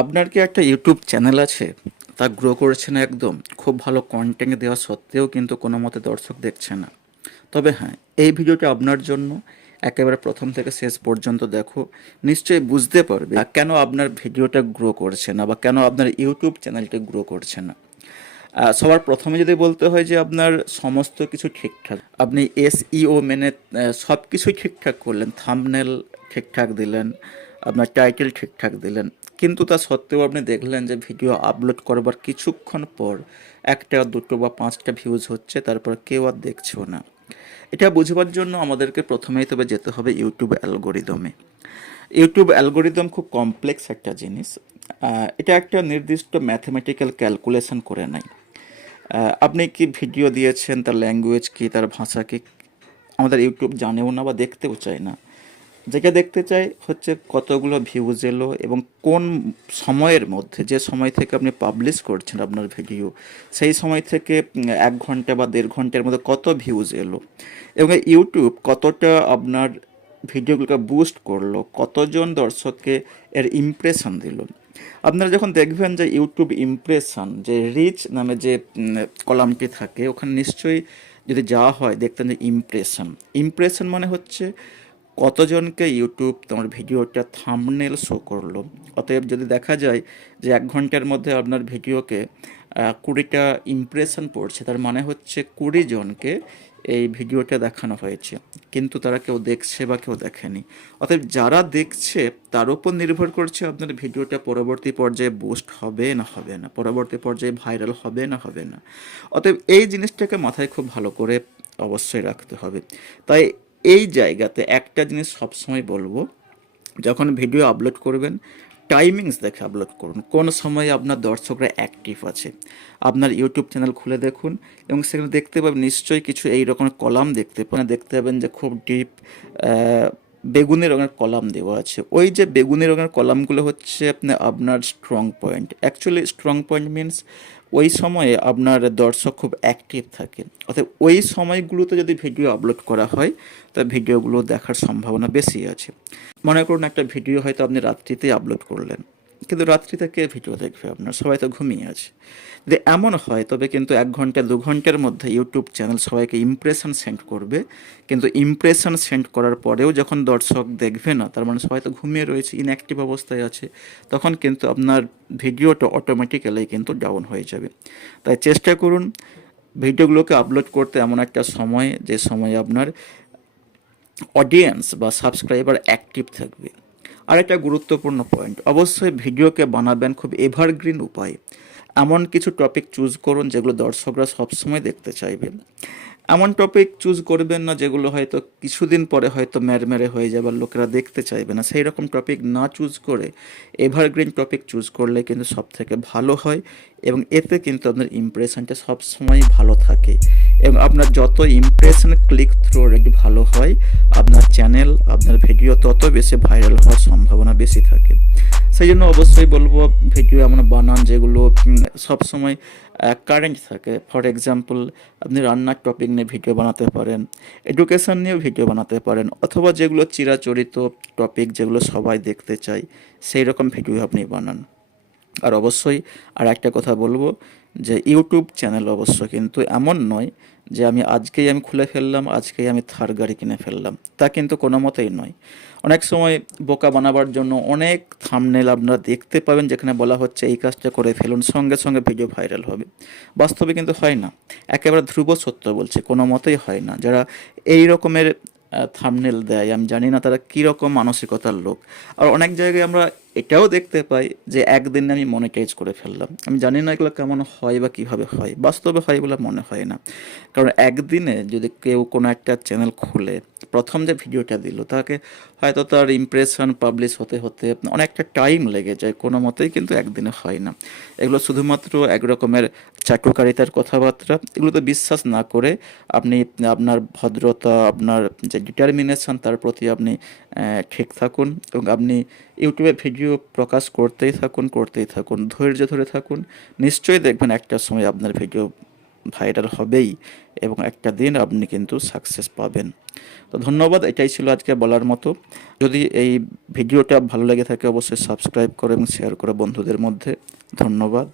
আপনার কি একটা ইউটিউব চ্যানেল আছে? তা গ্রো করছে না একদম। খুব ভালো কনটেন্ট দেওয়া সত্ত্বেও কিন্তু কোনো মতে দর্শক দেখছে না। তবে হ্যাঁ, এই ভিডিওটা আপনার জন্য। একেবারে প্রথম থেকে শেষ পর্যন্ত দেখো। নিশ্চয়ই বুঝতে পারবে কেন আপনার ভিডিওটা গ্রো করছে না বা কেন আপনার ইউটিউব চ্যানেলটা গ্রো করছে না। সবার প্রথমে যদি বলতে হয় যে আপনার সমস্ত কিছু ঠিকঠাক, আপনি এসইও মেনে সব কিছুই ঠিকঠাক করলেন, থাম্বনেল ঠিকঠাক দিলেন, আপনার টাইটেল ঠিকঠাক দিলেন, কিন্তু তা সত্ত্বেও আপনি দেখলেন যে ভিডিও আপলোড করবার কিছুক্ষণ পর একটা দুটো বা পাঁচটা ভিউজ হচ্ছে, তারপর কেউ আর দেখছেও না। এটা বুঝবার জন্য আমাদেরকে প্রথমেই তবে যেতে হবে ইউটিউব অ্যালগোরিদমে। ইউটিউব অ্যালগোরিদম খুব কমপ্লেক্স একটা জিনিস। এটা একটা নির্দিষ্ট ম্যাথমেটিক্যাল ক্যালকুলেশন করে নেয়। আপনি কি ভিডিও দিয়েছেন, তার ল্যাঙ্গুয়েজ কী, তার ভাষা কী, আমাদের ইউটিউব জানেও না বা দেখতেও চায় না। যেটা দেখতে চাই হচ্ছে কতগুলো ভিউজ এলো এবং কোন সময়ের মধ্যে, যে সময় থেকে আপনি পাবলিশ করছেন আপনার ভিডিও, সেই সময় থেকে 1 ঘন্টা বা 1.5 ঘন্টার মধ্যে কত ভিউজ এলো, এবং ইউটিউব কতটা আপনার ভিডিওগুলোকে বুস্ট করলো, কতজন দর্শককে এর ইমপ্রেশন দিল। আপনারা যখন দেখবেন যে ইউটিউব ইমপ্রেশন, যে রিচ নামে যে কলামটি থাকে, ওখানে নিশ্চয়ই যদি যাওয়া হয় দেখতেন যে ইমপ্রেশন, ইমপ্রেশন মানে হচ্ছে কতজনকে ইউটিউব তোমার ভিডিওটা থাম্বনেল শো করলো। অতএব যদি দেখা যায় যে 1 ঘন্টার মধ্যে আপনার ভিডিওকে 20টা ইমপ্রেশন পড়ছে, তার মানে হচ্ছে 20 জনকে এই ভিডিওটা দেখানো হয়েছে, কিন্তু তারা কেউ দেখছে বা কেউ দেখেনি। অতএব যারা দেখছে তার উপর নির্ভর করছে আপনার ভিডিওটা পরবর্তী পর্যায়ে বুস্ট হবে না হবে না, পরবর্তী পর্যায়ে ভাইরাল হবে না হবে না। অতএব এই জিনিসটাকে মাথায় খুব ভালো করে অবশ্যই রাখতে হবে। তাই এই জায়গাতে একটা জিনিস সবসময় বলবো, যখন ভিডিও আপলোড করবেন টাইমিংস দেখে আপলোড করুন, কোন সময়ে আপনার দর্শকরা অ্যাক্টিভ আছে। আপনার ইউটিউব চ্যানেল খুলে দেখুন এবং সেখানে দেখতে পাবেন নিশ্চয়ই কিছু এই রকমের কলাম দেখতে পাবেন যে খুব ডিপ বেগুনি রঙের কলাম দেওয়া আছে। ওই যে বেগুনি রঙের কলামগুলো হচ্ছে আপনার strong point. Actually strong point means ওই সময়ে আপনার দর্শক খুব অ্যাক্টিভ থাকে। অর্থাৎ ওই সময়গুলোতে যদি ভিডিও আপলোড করা হয়, তবে ভিডিওগুলো দেখার সম্ভাবনা বেশি আছে। মনে করুন একটা ভিডিও হয়তো আপনি রাত্রিতেই আপলোড করলেন, কিন্তু রাত্রিতে কে ভিডিও দেখবে, আপনার সবাই তো ঘুমিয়ে আছে। যদি এমন হয় তবে কিন্তু 1 ঘন্টা 2 ঘন্টার মধ্যে ইউটিউব চ্যানেল সবাইকে ইমপ্রেশন সেন্ড করবে, কিন্তু ইমপ্রেশন সেন্ড করার পরেও যখন দর্শক দেখবে না, তার মানে সবাই তো ঘুমিয়ে রয়েছে, ইনঅ্যাক্টিভ অবস্থায় আছে, তখন কিন্তু আপনার ভিডিওটা অটোমেটিক্যালি কিন্তু ডাউন হয়ে যাবে। তাই চেষ্টা করুন ভিডিওগুলোকে আপলোড করতে এমন একটা সময়, যে সময় আপনার অডিয়েন্স বা সাবস্ক্রাইবার অ্যাক্টিভ থাকবে। আর একটা গুরুত্বপূর্ণ পয়েন্ট, অবশ্যই ভিডিওকে বানাবেন খুব এভারগ্রিন উপায়। এমন কিছু টপিক চুজ করুন যেগুলো দর্শকরা সবসময় দেখতে চাইবে। এমন টপিক চুজ করবেন না যেগুলো হয়তো কিছুদিন পরে হয়তো ম্যারম্যারে হয়ে যাবে আর লোকেরা দেখতে চাইবে না। সেই রকম টপিক না চুজ করে এভারগ্রিন টপিক চুজ করলে কিন্তু সব থেকে ভালো হয়, এবং এতে কিন্তু আপনার ইমপ্রেশনটা সবসময় ভালো থাকে, এবং আপনার যত ইমপ্রেশন ক্লিক থ্রু রেট ভালো হয়, আপনার চ্যানেল আপনার ভিডিও তত বেশি ভাইরাল হওয়ার সম্ভাবনা বেশি থাকে। সেই জন্য অবশ্যই বলবো ভিডিও এমন বানান যেগুলো সবসময় কারেন্ট থাকে। ফর এক্সাম্পল, আপনি রান্নার টপিক নিয়ে ভিডিও বানাতে পারেন, এডুকেশন নিয়েও ভিডিও বানাতে পারেন, অথবা যেগুলো চিরাচরিত টপিক যেগুলো সবাই দেখতে চায় সেই রকম ভিডিও আপনি বানান। আর অবশ্যই আর একটা কথা বলবো, যে ইউটিউব চ্যানেল অবশ্য কিন্তু এমন নয় যে আজকেই আমি খুলে ফেললাম, আজকেই আমি থার গাড়ি কিনে ফেললাম, তা কিন্তু কোনো মতেই নয়। অনেক সময় বোকা বানাবার জন্য অনেক থাম্বনেল আপনারা দেখতে পাবেন যেখানে বলা হচ্ছে এই কাজটা করে ফেলুন, সঙ্গে সঙ্গে ভিডিও ভাইরাল হবে। বাস্তবে কিন্তু হয় না। একেবারে ধ্রুব সত্য বলছে, কোনো মতেই হয় না। যারা এই রকমের থাম্বনেল দেয়, আমি জানি না তারা কীরকম মানসিকতার লোক। আর অনেক জায়গায় আমরা এটাও দেখতে পাই যে একদিনে আমি মনিটাইজ করে ফেললাম। আমি জানি না এগুলো কেমন হয় বা কীভাবে হয়, বাস্তবে হয় বলে মনে হয় না। কারণ একদিনে যদি কেউ কোনো একটা চ্যানেল খুলে প্রথম যে ভিডিওটা দিল, তাকে হয়তো তার ইমপ্রেশন পাবলিশ হতে হতে অনেকটা টাইম লেগে যায়, কোনো মতেই কিন্তু একদিনে হয় না। এগুলো শুধুমাত্র এক রকমের চাটুকারিতার কথাবার্তা। এগুলোতে বিশ্বাস না করে আপনি আপনার ভদ্রতা, আপনার যে ডিটারমিনেশন, তার প্রতি আপনি ঠিক থাকুন, এবং আপনি ইউটিউবে ভিডিও প্রকাশ করতেই থাকুন, ধৈর্য ধরে থাকুন। নিশ্চয়ই দেখবেন একটা সময় আপনার ভিডিও ভাইরাল হবেই এবং একটা দিন আপনি কিন্তু সাকসেস পাবেন। তো ধন্যবাদ, এটাই ছিল আজকে বলার মতো। যদি এই ভিডিওটা ভালো লেগে থাকে অবশ্যই সাবস্ক্রাইব করে এবং শেয়ার করে বন্ধুদের মধ্যে। ধন্যবাদ।